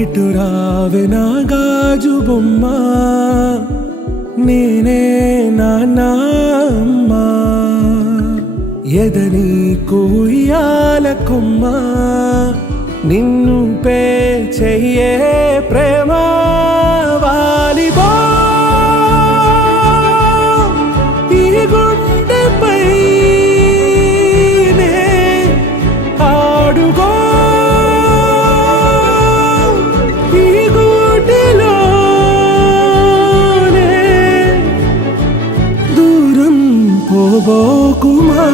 ఇటు రావే నా గాజు బొమ్మ, నేనే నాన్నమ్మ. ఎదని కుయ్యాల కొమ్మ, నిన్ను పే చెయ్యే ప్రేమ వాలిబో. ఈ గుండెపై నే ఆడుగో, ఈ గూటిలోనే దూరం పోబోకుమా.